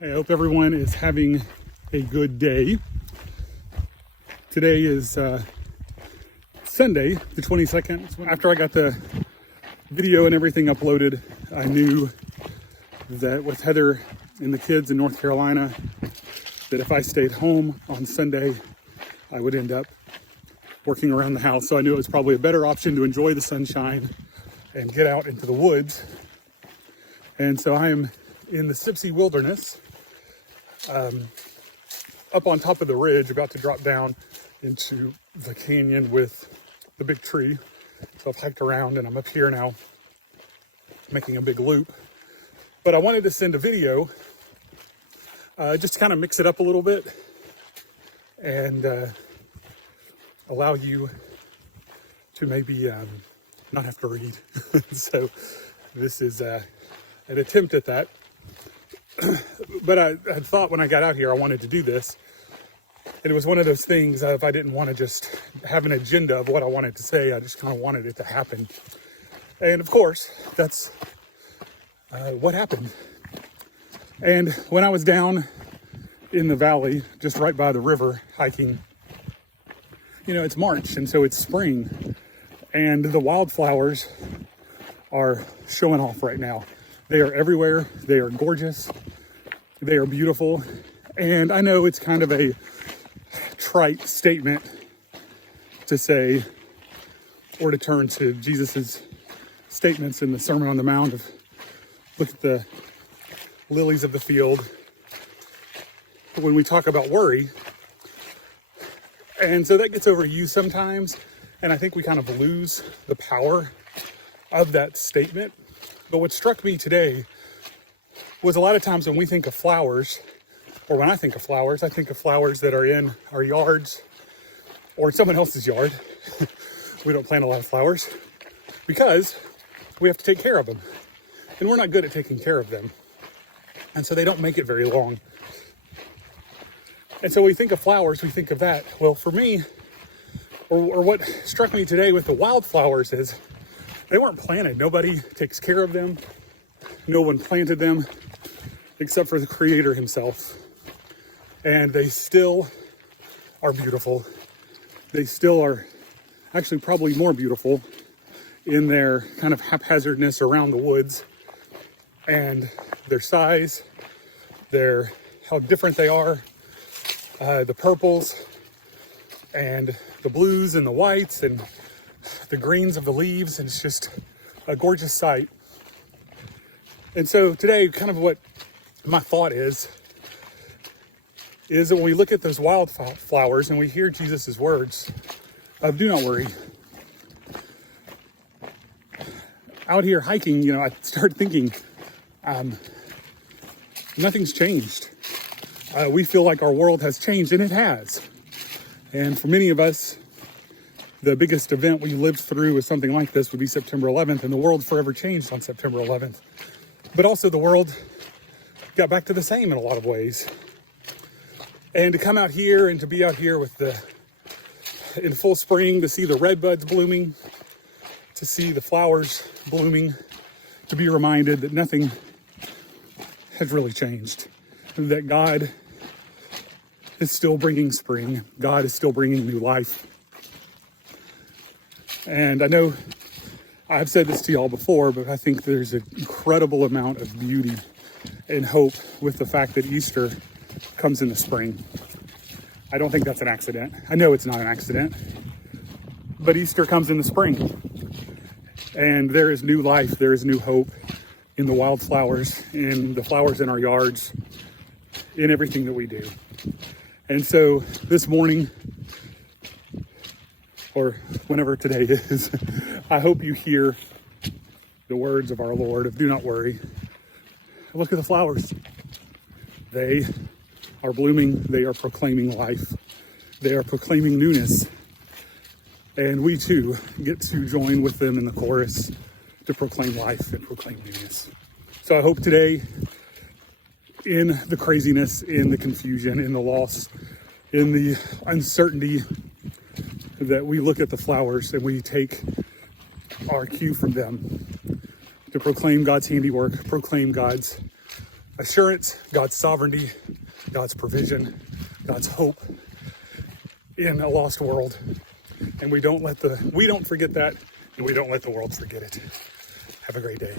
I hope everyone is having a good day. Today is Sunday, the 22nd. After I got the video and everything uploaded, I knew that with Heather and the kids in North Carolina, that if I stayed home on Sunday, I would end up working around the house. So I knew it was probably a better option to enjoy the sunshine and get out into the woods. And so I am in the Sipsey Wilderness, up on top of the ridge, about to drop down into the canyon with the big tree. So I've hiked around and I'm up here now making a big loop. But I wanted to send a video just to kind of mix it up a little bit and allow you to maybe not have to read. So this is an attempt at that. But I thought when I got out here, I wanted to do this. It was one of those things if I didn't want to just have an agenda of what I wanted to say, I just kind of wanted it to happen. And of course, that's what happened. And when I was down in the valley, just right by the river hiking, you know, it's March, and so it's spring. And the wildflowers are showing off right now. They are everywhere. They are gorgeous. They are beautiful. And I know it's kind of a trite statement to say, or to turn to Jesus's statements in the Sermon on the Mount of look at the lilies of the field. But when we talk about worry, and so that gets overused sometimes, and I think we kind of lose the power of that statement. But what struck me today was a lot of times when we think of flowers, or when I think of flowers, I think of flowers that are in our yards or in someone else's yard. We don't plant a lot of flowers because we have to take care of them. And we're not good at taking care of them. And so they don't make it very long. And so we think of flowers, we think of that. Well, for me, or what struck me today with the wildflowers is they weren't planted. Nobody takes care of them. No one planted them except for the Creator himself. And they still are beautiful. They still are actually probably more beautiful in their kind of haphazardness around the woods and their size, how different they are, the purples and the blues and the whites and the greens of the leaves, and it's just a gorgeous sight. And so today, kind of what my thought is that when we look at those wildflowers and we hear Jesus's words of do not worry. Out here hiking, you know, I start thinking, nothing's changed. We feel like our world has changed, and it has. And for many of us, the biggest event we lived through with something like this would be September 11th, and the world forever changed on September 11th. But also the world got back to the same in a lot of ways. And to come out here and to be out here with in full spring, to see the red buds blooming, to see the flowers blooming, to be reminded that nothing has really changed, that God is still bringing spring. God is still bringing new life. And I know I've said this to y'all before, but I think there's an incredible amount of beauty and hope with the fact that Easter comes in the spring. I don't think that's an accident. I know it's not an accident, but Easter comes in the spring. And there is new life, there is new hope in the wildflowers, in the flowers in our yards, in everything that we do. And so this morning, or whenever today is, I hope you hear the words of our Lord of do not worry. Look at the flowers. They are blooming. They are proclaiming life. They are proclaiming newness. And we too get to join with them in the chorus to proclaim life and proclaim newness. So I hope today, in the craziness, in the confusion, in the loss, in the uncertainty, that we look at the flowers and we take our cue from them to proclaim God's handiwork, proclaim God's assurance, God's sovereignty, God's provision, God's hope in a lost world. And we don't forget that, and we don't let the world forget it. Have a great day.